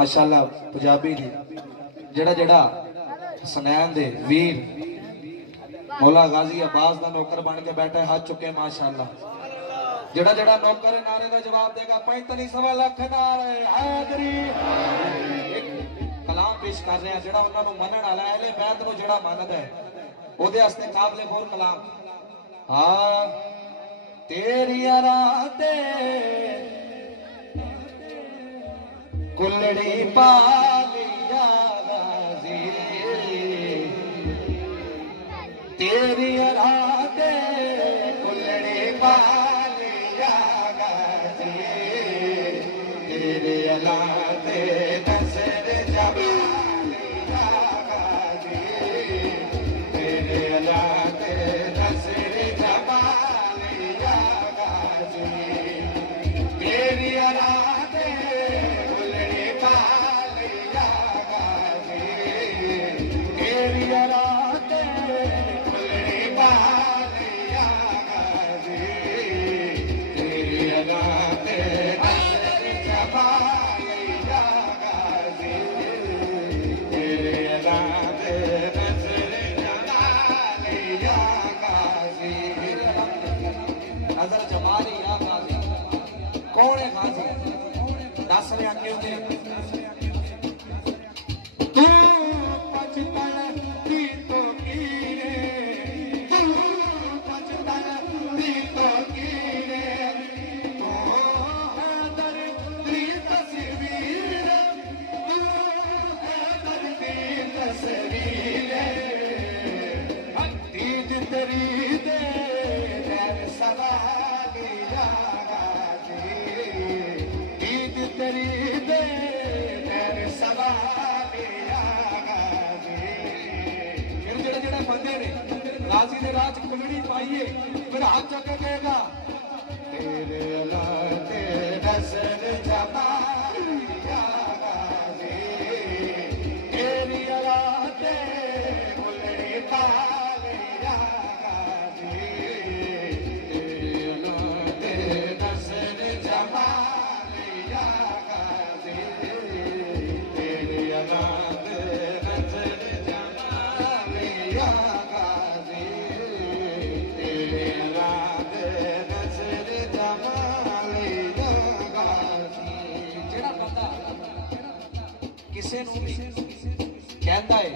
माशाअल्लाह पंजाबी दी जेड़ा जेड़ा सनैन दे वीर मौला गाजी अब्बास दा नौकर बन के बैठा हाथ चुके माशाअल्लाह जेड़ा जेड़ा नौकर नारे का जवाब देगा 45 लाख नारे हाजरी एक कलाम पेश कर रहे हैं जेड़ा उन्होंने मनण वाला है अहले बैत को जेड़ा मनदा है ओदे वास्ते काबिल गौर कलाम हाँ तेरी राते कुलड़ी पालिया गाजी तेरी राते कुलड़ी पालिया गाजी तेरे अलाते नसर जमालिया गाजी तेरे अलाते नसर जमालिया गाजी तेरी अलाते कुलड़ी पालिया गाजी तेरी अलाते कुलड़ी पालिया गाजी तेरी अलाते नसर जमालिया गाजी तेरे अलाते नसर जमालिया गाजी नजर जमालिया गाजी कौन है गाजी दस रहा क्यों तू पचतन दी तो कीरे तू पचतन दी तो कीरे तू हैदर दी तस्वीर तू हैदर दी तस्वीर दीद तेरी दे नैन सवालिया गाजी दीद तेरी दे नैन सवालिया गाजी फिर जेड़े जेड़े बंदे ने गाजी दे राज कुलड़ी पाइए फिर हाथ चक कहेगा तेरे अलाते नसर जमालिया गाजी तेरी अलाते कुलड़ी पालिया गाजी तेरे अलाते नसर जमालिया गाजी तेरे अलाते नसर जमालिया गाजी तेरे अलाते नसर जमालिया गाजी जेड़ा बंदा किसे नूं भी कहता है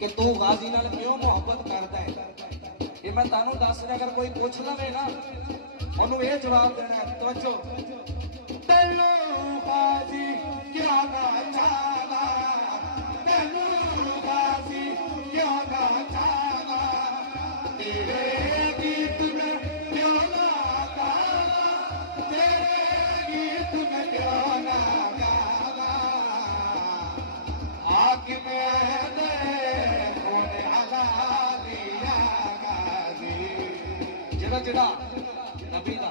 कि तू गाजी नाल क्यों मोहब्बत करता है ये मैं तानू दस रहा अगर कोई पूछ लवे ना ओनू ये जवाब देना है तवज्जो तेनू गाजी क्या ना चाहना तेनू गाजी क्या ना चाहना तेरे गीत में क्यों ना गाना तेरे गीत में क्यों ना गाना आँख में दे खून हलालिया गाजी जेड़ा जेड़ा नबी दा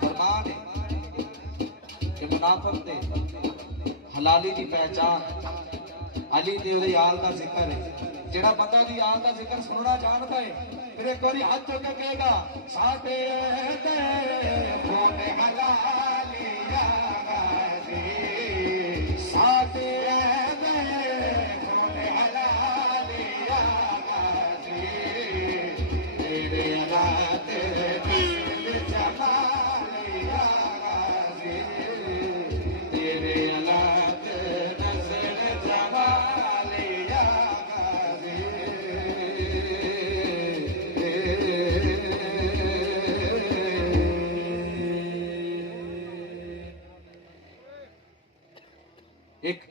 फरमान है कि मुनाफिक दे हलाली दी पहचान अली दे उहदे याल दा जिक्र है जेड़ा बंदा दी याल दा जिक्र सुनना जानता है फिर एक बारी हाथ चुक के कहेगा साथे दे खून हलालिया गाजी साथे दे खून हलालिया गाजी तेरे अलाते दिल जमालिया गाजी तेरे अलाते नजर जमालिया गाजी एक